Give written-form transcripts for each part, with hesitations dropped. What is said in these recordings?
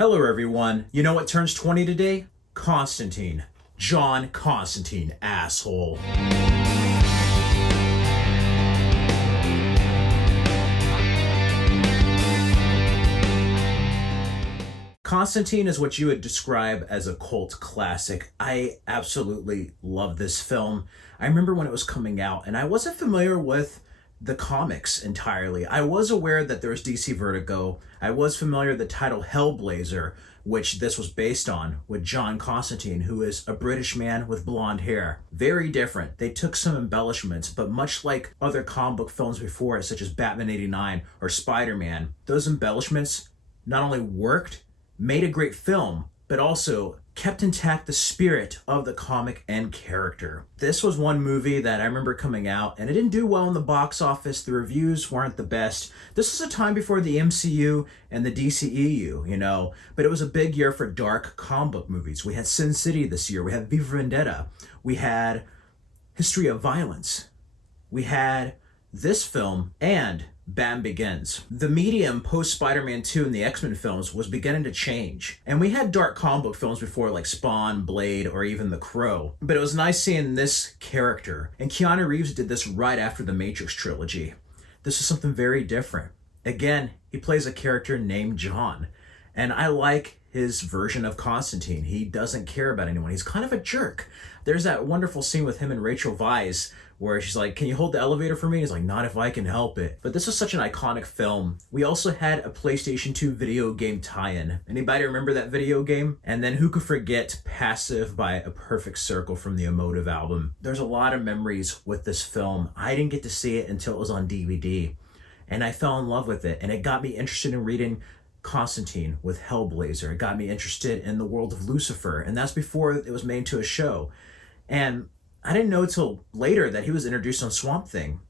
Hello everyone. You know what turns 20 today? Constantine. John Constantine, asshole. Constantine is what you would describe as a cult classic. I absolutely love this film. I remember when it was coming out, and I wasn't familiar with the comics entirely. I was aware that there was DC Vertigo. I was familiar with the title Hellblazer, which this was based on, with John Constantine, who is a British man with blonde hair. Very different. They took some embellishments, but much like other comic book films before it, such as Batman 89 or Spider-Man, those embellishments not only worked, made a great film, but also kept intact the spirit of the comic and character. This was one movie that I remember coming out, and it didn't do well in the box office. The reviews weren't the best. This was a time before the MCU and the DCEU, but it was a big year for dark comic book movies. We had Sin City this year. We had V for Vendetta. We had History of Violence. We had this film and Batman Begins. The medium post Spider-Man 2 and the X-Men films was beginning to change. And we had dark comic book films before like Spawn, Blade, or even The Crow. But it was nice seeing this character. And Keanu Reeves did this right after the Matrix trilogy. This is something very different. Again, he plays a character named John. And I like his version of Constantine. He doesn't care about anyone. He's kind of a jerk. There's that wonderful scene with him and Rachel Weisz where she's like, "Can you hold the elevator for me?" He's like, "Not if I can help it." But this is such an iconic film. We also had a PlayStation 2 video game tie-in. Anybody remember that video game? And then who could forget Passive by A Perfect Circle from the Emotive album? There's a lot of memories with this film. I didn't get to see it until it was on DVD. And I fell in love with it. And it got me interested in reading Constantine with Hellblazer. It got me interested in the world of Lucifer. And that's before it was made into a show. And I didn't know till later that he was introduced on Swamp Thing.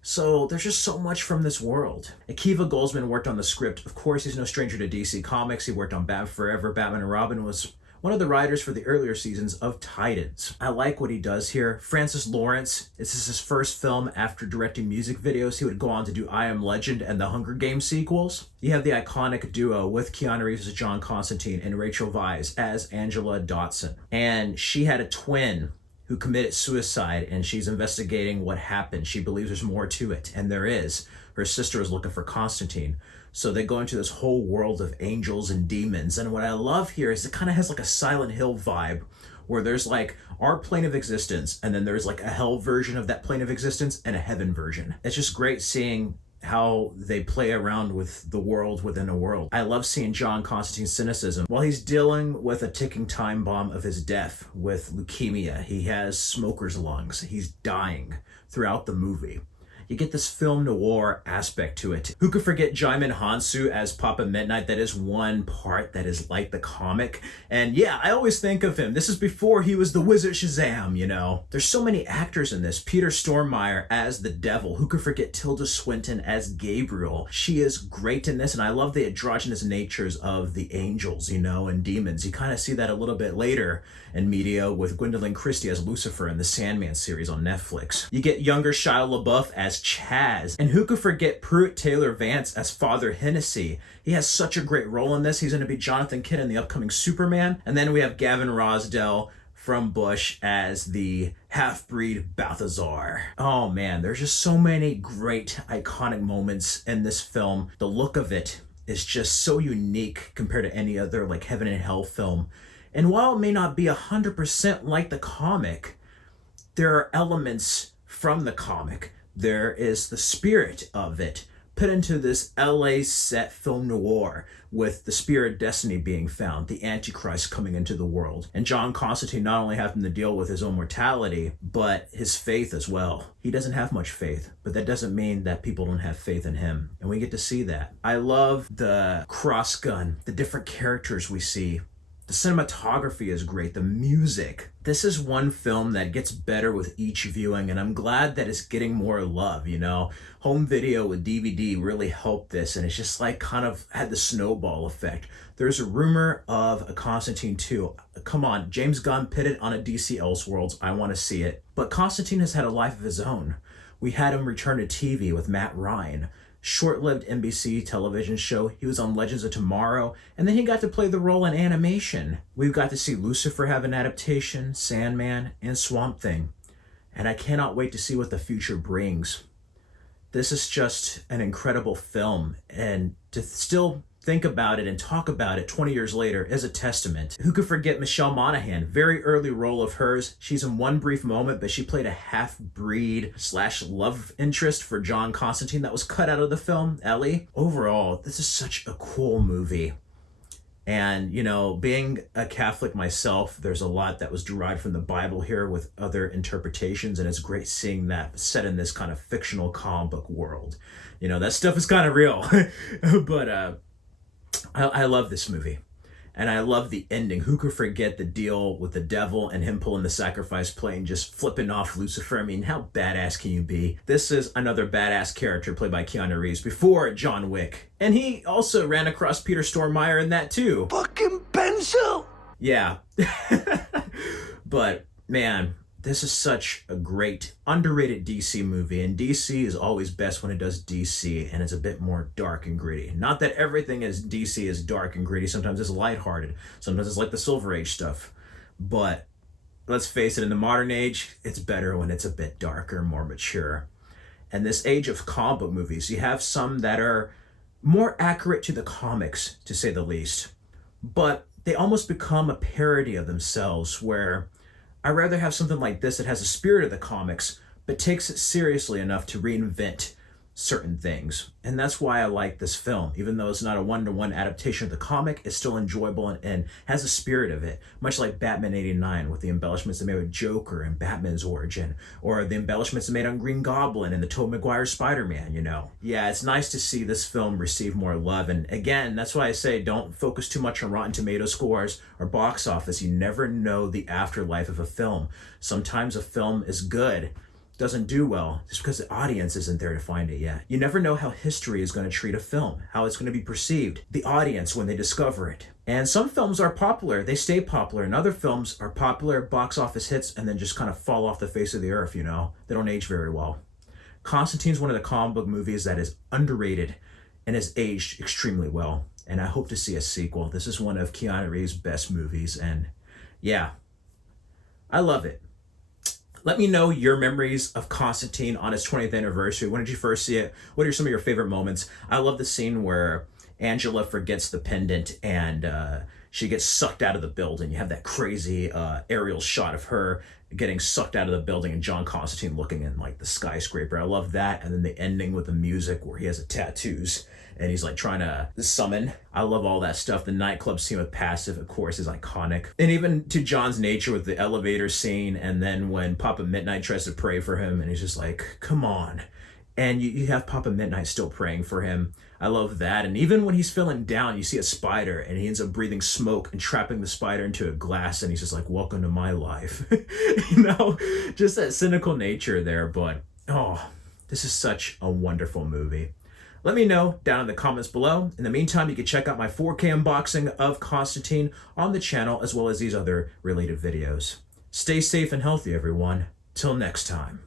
So there's just so much from this world. Akiva Goldsman worked on the script. Of course, he's no stranger to DC Comics. He worked on Batman Forever, Batman and Robin, was one of the writers for the earlier seasons of Titans. I like what he does here. Francis Lawrence, this is his first film after directing music videos. He would go on to do I Am Legend and the Hunger Games sequels. You have the iconic duo with Keanu Reeves as John Constantine and Rachel Weisz as Angela Dotson. And she had a twin who committed suicide, and she's investigating what happened. She believes there's more to it, and there is. Her sister is looking for Constantine. So they go into this whole world of angels and demons. And what I love here is it kind of has like a Silent Hill vibe, where there's like our plane of existence, and then there's like a hell version of that plane of existence and a heaven version. It's just great seeing how they play around with the world within a world. I love seeing John Constantine's cynicism. While he's dealing with a ticking time bomb of his death with leukemia, he has smoker's lungs, he's dying throughout the movie. You get this film noir aspect to it. Who could forget Jaimin Hansu as Papa Midnight? That is one part that is like the comic. And yeah, I always think of him. This is before he was the Wizard Shazam, There's so many actors in this. Peter Stormare as the Devil. Who could forget Tilda Swinton as Gabriel? She is great in this, and I love the androgynous natures of the angels, and demons. You kind of see that a little bit later in media with Gwendolyn Christie as Lucifer in the Sandman series on Netflix. You get younger Shia LaBeouf as Chaz. And who could forget Pruitt Taylor Vance as Father Hennessy? He has such a great role in this. He's going to be Jonathan Kidd in the upcoming Superman. And then we have Gavin Rosdell from Bush as the half-breed Balthazar. Oh man, there's just so many great iconic moments in this film. The look of it is just so unique compared to any other like Heaven and Hell film. And while it may not be 100% like the comic, there are elements from the comic. There is the spirit of it put into this LA set film noir with the spirit of destiny being found, the Antichrist coming into the world, and John Constantine not only having to deal with his own mortality, but his faith as well. He doesn't have much faith, but that doesn't mean that people don't have faith in him, and we get to see that. I love the cross gun, the different characters we see. The cinematography is great, the music. This is one film that gets better with each viewing, and I'm glad that it's getting more love, Home video with DVD really helped this, and it's just like kind of had the snowball effect. There's a rumor of a Constantine 2. Come on, James Gunn put it on a DC Elseworlds. I want to see it. But Constantine has had a life of his own. We had him return to TV with Matt Ryan. short-lived NBC television show. He was on Legends of Tomorrow, and then he got to play the role in animation. We've got to see Lucifer have an adaptation, Sandman, and Swamp Thing. And I cannot wait to see what the future brings. This is just an incredible film, and to still think about it and talk about it 20 years later is a testament. Who could forget Michelle Monaghan? Very early role of hers. She's in one brief moment, but she played a half-breed / love interest for John Constantine that was cut out of the film, Ellie. Overall, this is such a cool movie. And, you know, being a Catholic myself, there's a lot that was derived from the Bible here with other interpretations, and it's great seeing that set in this kind of fictional comic book world. You know, that stuff is kind of real. But I love this movie. And I love the ending. Who could forget the deal with the devil and him pulling the sacrifice plate and just flipping off Lucifer? I mean, how badass can you be? This is another badass character played by Keanu Reeves before John Wick. And he also ran across Peter Stormare in that too. Fucking pencil! Yeah. But, man, this is such a great, underrated DC movie, and DC is always best when it does DC, and it's a bit more dark and gritty. Not that everything is DC is dark and gritty. Sometimes it's lighthearted. Sometimes it's like the Silver Age stuff. But let's face it, in the modern age, it's better when it's a bit darker, more mature. And this age of comic book movies, you have some that are more accurate to the comics, to say the least. But they almost become a parody of themselves, where I'd rather have something like this that has a spirit of the comics, but takes it seriously enough to reinvent certain things. And that's why I like this film. Even though it's not a one-to-one adaptation of the comic, it's still enjoyable and has a spirit of it. Much like Batman 89 with the embellishments they made with Joker and Batman's origin, or the embellishments they made on Green Goblin and the Tobey Maguire Spider-Man, you know. Yeah, it's nice to see this film receive more love. And again, that's why I say don't focus too much on Rotten Tomato scores or box office. You never know the afterlife of a film. Sometimes a film is good, doesn't do well just because the audience isn't there to find it yet. You never know how history is going to treat a film, how it's going to be perceived, the audience when they discover it. And some films are popular, they stay popular, and other films are popular, box office hits, and then just kind of fall off the face of the earth, you know? They don't age very well. Constantine's one of the comic book movies that is underrated and has aged extremely well. And I hope to see a sequel. This is one of Keanu Reeves' best movies, and yeah, I love it. Let me know your memories of Constantine on its 20th anniversary. When did you first see it? What are some of your favorite moments? I love the scene where Angela forgets the pendant and she gets sucked out of the building. You have that crazy aerial shot of her getting sucked out of the building and John Constantine looking in like the skyscraper. I love that. And then the ending with the music where he has the tattoos and he's like trying to summon. I love all that stuff. The nightclub scene with Passive, of course, is iconic. And even to John's nature with the elevator scene, and then when Papa Midnight tries to pray for him and he's just like, come on. And you have Papa Midnight still praying for him. I love that. And even when he's feeling down, you see a spider and he ends up breathing smoke and trapping the spider into a glass, and he's just like, welcome to my life. You know, just that cynical nature there. But, oh, this is such a wonderful movie. Let me know down in the comments below. In the meantime, you can check out my 4K unboxing of Constantine on the channel, as well as these other related videos. Stay safe and healthy, everyone. Till next time.